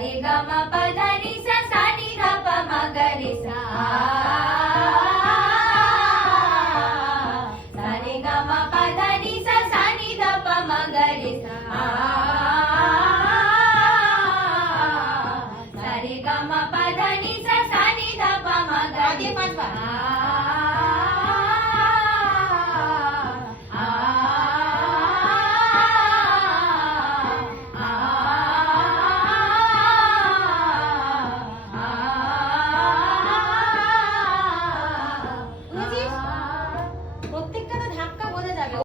रे ग म प ध नि सा सा नि ध प म ग रे सा रे ग म प ध नि सा सा नि ध प म ग रे सा रे ग म प ध नि सा सा नि ध प म ग रे सा